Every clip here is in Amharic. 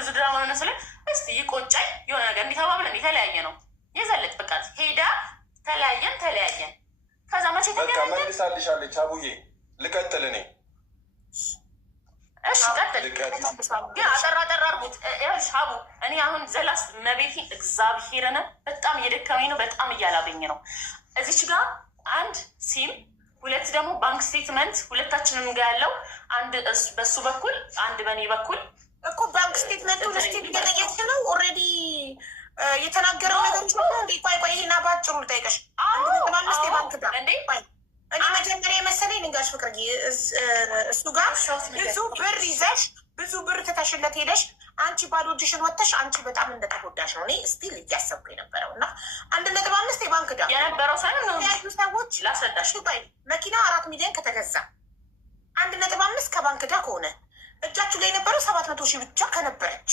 ብዙ ድራማ ነው ስለ እስቲ ይቆጫኝ የሆነ ነገር እንዲተባብለን የተለያየ ነው የዘለጥ በቃ ሄዳ ተለያየን። ከዛ መቼ ተገናኘን? መልሳልሻለች። አቡዬ ልቀጥል እኔ። እሺ ቀጥል። ግን አጠራ አድርጉት። ይኸውልሽ ሀቡ እኔ አሁን ዘላስ መቤቴ እግዚአብሔርን በጣም እየደከመኝ ነው፣ በጣም እያላበኝ ነው። እዚች ጋር አንድ ሲም፣ ሁለት ደግሞ ባንክ ስቴትመንት ሁለታችንም ጋር ያለው አንድ በሱ በኩል አንድ በእኔ በኩል እኮ ባንክ ስቴትመንቱን ስቴት ገለየት ነው ኦልሬዲ የተናገረው ነገር ነው። ቆይ ይሄና ባጭሩ ልጠይቀሽ። አንድ ነጥብ አምስት የባንክ ዳ እኔ መጀመሪያ የመሰለኝ ንጋሽ ፍቅር እሱ ጋር ብዙ ብር ይዘሽ ብዙ ብር ትተሽለት ሄደሽ አንቺ ባዶ እጅሽን ወጥተሽ አንቺ በጣም እንደተጎዳሽ ነው እኔ ስቲል እያሰብኩ የነበረው እና 1.5 የባንክ ዳ የነበረው ሳይሆን ነው ያሉ ሰዎች ላስረዳሽ። ቆይ መኪና 4 ሚሊዮን ከተገዛ 1.5 ከባንክ ዳ ከሆነ እጃችሁ ላይ የነበረው 700 ሺህ ብቻ ከነበረች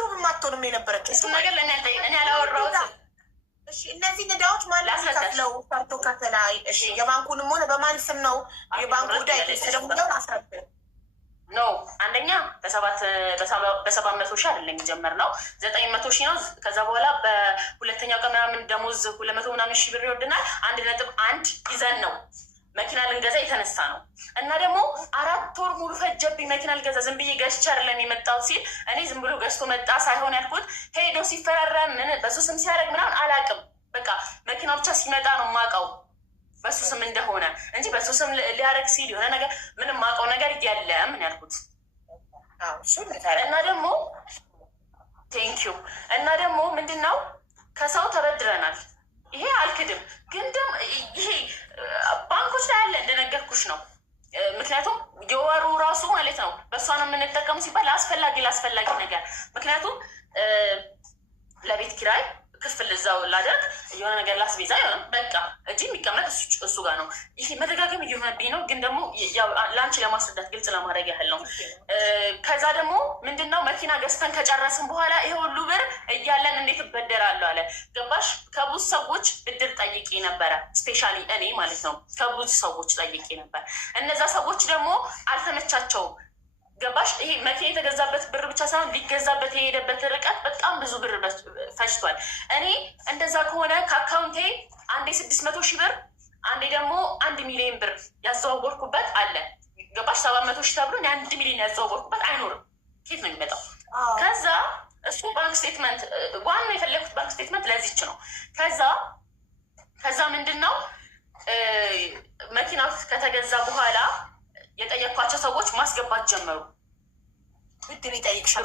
ሩብ ማትሆንም የነበረች እሱ ነገር ለእኔ ያላወራሁት። እሺ እነዚህ ነዳዎች ማለት ከፍለው ሰርቶ ከፈላ እሺ የባንኩንም ሆነ በማን ስም ነው የባንኩ ዳይ ስለሙለው አስረብን ኖ አንደኛ በ700 ሺህ አይደለም የጀመርነው 900 ሺህ ነው። ከዛ በኋላ በሁለተኛው ቀን ምናምን ደሞዝ 200 ምናምን ሺህ ብር ይወርድናል። 1.1 ይዘን ነው መኪና ልንገዛ የተነሳ ነው። እና ደግሞ 4 ወር ሙሉ ፈጀብኝ መኪና ልገዛ። ዝም ብዬ ገዝቼ አይደለም የመጣሁት ሲል እኔ ዝም ብሎ ገዝቶ መጣ ሳይሆን ያልኩት ሄዶ ሲፈራረም ምን በሱ ስም ሲያደርግ ምናምን አላውቅም። በቃ መኪና ብቻ ሲመጣ ነው የማውቀው በሱ ስም እንደሆነ እንጂ በሱ ስም ሊያደርግ ሲል የሆነ ነገር ምንም የማውቀው ነገር የለም ምን ያልኩት። እና ደግሞ ቴንኪዩ እና ደግሞ ምንድን ነው ከሰው ተበድረናል። ይሄ አልክድም። ግን ደግሞ ይሄ ባንኮች ላይ ያለ እንደነገርኩሽ ነው። ምክንያቱም የወሩ ራሱ ማለት ነው በእሷ ነው የምንጠቀሙ ሲባል ለአስፈላጊ ነገር ምክንያቱም ለቤት ኪራይ ክፍል እዛው ላደርግ የሆነ ነገር ላስቤዛ የሆነ በቃ እጅ የሚቀመጥ እሱ ጋር ነው። ይሄ መደጋገም እየሆነብኝ ነው። ግን ደግሞ ለአንቺ ለማስረዳት ግልጽ ለማድረግ ያህል ነው። ከዛ ደግሞ ምንድነው መኪና ገዝተን ከጨረስን በኋላ ይሄ ሁሉ ብር እያለን እንዴት እበደራለሁ አለ። ገባሽ? ከብዙ ሰዎች ብድር ጠይቄ ነበረ። ስፔሻሊ እኔ ማለት ነው ከብዙ ሰዎች ጠይቄ ነበር። እነዛ ሰዎች ደግሞ አልተመቻቸውም። ገባሽ? ይሄ መኪና የተገዛበት ብር ብቻ ሳይሆን ሊገዛበት የሄደበት ርቀት በጣም ብዙ ብር ፈጅቷል። እኔ እንደዛ ከሆነ ከአካውንቴ አንዴ 600 ሺህ ብር አንዴ ደግሞ 1 ሚሊዮን ብር ያዘዋወርኩበት አለ። ገባሽ? 700 ሺህ ተብሎ 1 ሚሊዮን ያዘዋወርኩበት አይኖርም። ኬት ነው የሚመጣው? ከዛ እሱ ባንክ ስቴትመንት ዋና የፈለግኩት ባንክ ስቴትመንት ለዚች ነው። ከዛ ምንድን ነው መኪና ከተገዛ በኋላ የጠየኳቸው ሰዎች ማስገባት ጀመሩ። ብድር ይጠይቅሻል